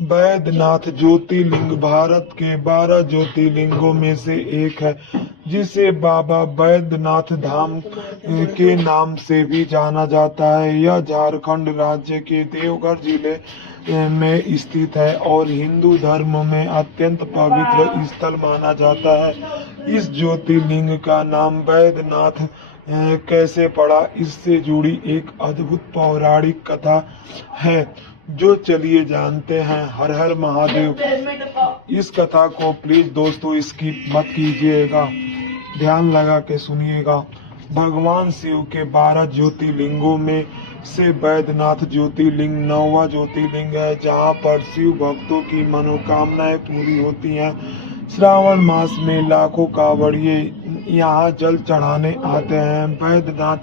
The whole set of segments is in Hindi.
बैद्यनाथ ज्योतिर्लिंग भारत के 12 ज्योतिर्लिंगों में से एक है, जिसे बाबा बैद्यनाथ धाम के नाम से भी जाना जाता है। यह झारखंड राज्य के देवघर जिले में स्थित है और हिंदू धर्म में अत्यंत पवित्र स्थल माना जाता है। इस ज्योतिर्लिंग का नाम बैद्यनाथ कैसे पड़ा, इससे जुड़ी एक अद्भुत पौराणिक कथा है, जो चलिए जानते हैं। हर हर महादेव। इस कथा को प्लीज दोस्तों स्किप मत कीजिएगा, ध्यान लगा के सुनिएगा। भगवान शिव के 12 ज्योतिर्लिंगों में से बैद्यनाथ ज्योतिर्लिंग 9वां ज्योतिर्लिंग है, जहां पर शिव भक्तों की मनोकामनाएं पूरी होती हैं। श्रावण मास में लाखों कांवड़िए यहाँ जल चढ़ाने आते हैं। बैद्यनाथ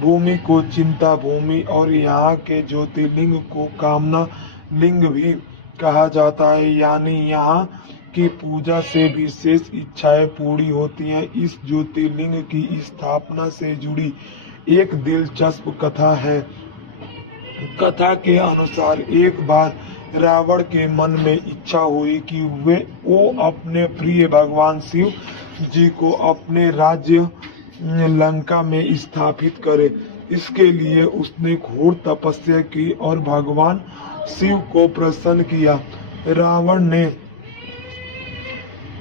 भूमि को चिंता भूमि और यहाँ के ज्योतिर्लिंग को कामना लिंग भी कहा जाता है, यानी यहाँ की पूजा से विशेष इच्छाएं पूरी होती हैं। इस ज्योतिर्लिंग की स्थापना से जुड़ी एक दिलचस्प कथा है। कथा के अनुसार एक बार रावण के मन में इच्छा हुई कि वो अपने प्रिय भगवान शिव जी को अपने राज्य लंका में स्थापित करे। इसके लिए उसने घोर तपस्या की और भगवान शिव को प्रसन्न किया। रावण ने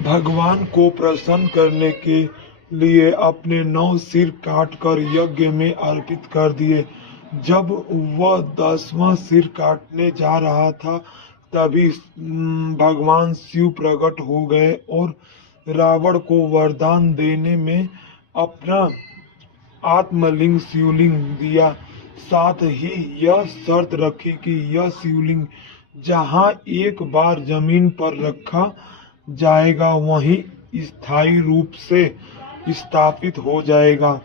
भगवान को प्रसन्न करने के लिए अपने 9 सिर काटकर यज्ञ में अर्पित कर दिए। जब वह 10वां सिर काटने जा रहा था, तभी भगवान शिव प्रकट हो गए और रावण को वरदान देने में अपना आत्मलिंग शिवलिंग दिया। साथ ही यह शर्त रखी कि यह शिवलिंग जहां एक बार जमीन पर रखा जाएगा, वहीं स्थायी रूप से स्थापित हो जाएगा।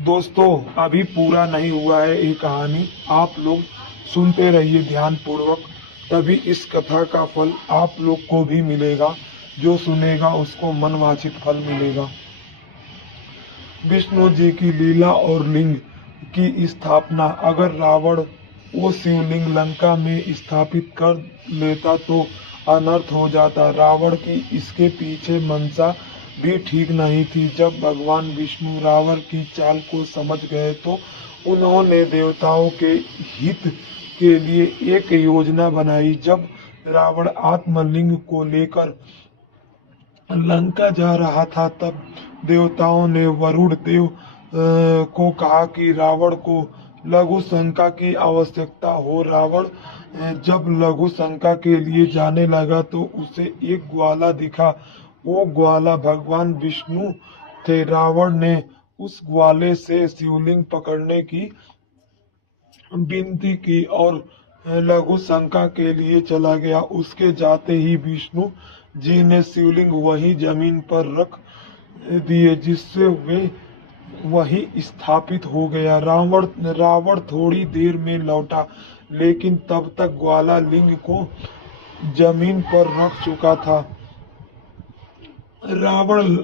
दोस्तों, अभी पूरा नहीं हुआ है ये कहानी, आप लोग सुनते रहिए ध्यान पूर्वक, तभी इस कथा का फल आप लोग को भी मिलेगा। जो सुनेगा उसको मनवांछित फल मिलेगा। विष्णु जी की लीला और लिंग की स्थापना। अगर रावण वो शिवलिंग लंका में स्थापित कर लेता तो अनर्थ हो जाता। रावण की इसके पीछे मंशा भी ठीक नहीं थी। जब भगवान विष्णु रावण की चाल को समझ गए तो उन्होंने देवताओं के हित के लिए एक योजना बनाई। जब रावण आत्मलिंग को लेकर लंका जा रहा था, तब देवताओं ने वरुण देव को कहा कि रावण को लघु शंका की आवश्यकता हो। रावण जब लघु शंका के लिए जाने लगा तो उसे एक ग्वाला दिखा। वो ग्वाला भगवान विष्णु थे। रावण ने उस ग्वाले से शिवलिंग पकड़ने की विनती की और लघु शंका के लिए चला गया। उसके जाते ही विष्णु जी ने शिवलिंग वही जमीन पर रख दिए, जिससे वे वही स्थापित हो गया। रावण थोड़ी देर में लौटा, लेकिन तब तक ग्वाला लिंग को जमीन पर रख चुका था। रावण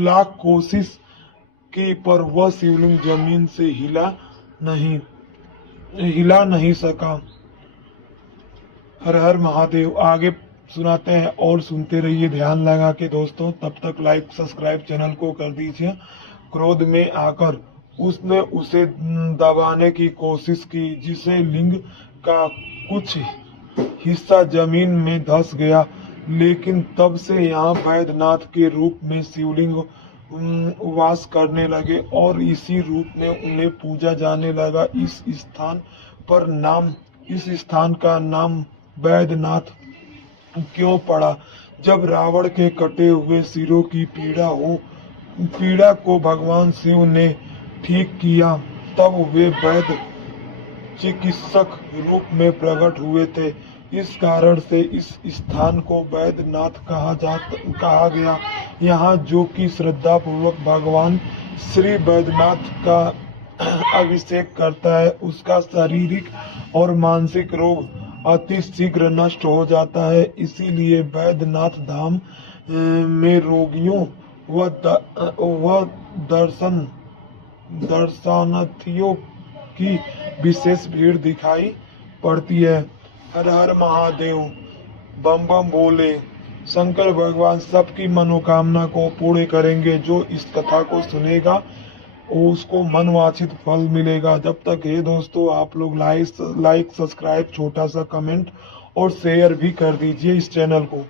लाख कोशिश की, पर वह शिवलिंग जमीन से हिला नहीं सका। हर हर महादेव। आगे सुनाते हैं और सुनते रहिए ध्यान लगा के दोस्तों। तब तक लाइक सब्सक्राइब चैनल को कर दीजिए। क्रोध में आकर उसने उसे दबाने की कोशिश की, जिसे लिंग का कुछ हिस्सा जमीन में धंस गया। लेकिन तब से यहाँ बैद्यनाथ के रूप में शिवलिंग वास करने लगे और इसी रूप में उन्हें पूजा जाने लगा। इस स्थान का नाम बैद्यनाथ क्यों पड़ा? जब रावण के कटे हुए सिरों की पीड़ा को भगवान शिव ने ठीक किया, तब वे वैद्य चिकित्सक रूप में प्रकट हुए थे। इस कारण से इस स्थान को बैद्यनाथ कहा गया। यहाँ जो कि श्रद्धा पूर्वक भगवान श्री बैद्यनाथ का अभिषेक करता है, उसका शारीरिक और मानसिक रोग अति शीघ्र नष्ट हो जाता है। इसीलिए बैद्यनाथ धाम में रोगियों व दर्शनार्थियों की विशेष भीड़ दिखाई पड़ती है। हर हर महादेव, बम बम बोले। शंकर भगवान सबकी मनोकामना को पूरे करेंगे। जो इस कथा को सुनेगा वो उसको मनवांछित फल मिलेगा। जब तक ये दोस्तों आप लोग लाइक सब्सक्राइब, छोटा सा कमेंट और शेयर भी कर दीजिए इस चैनल को।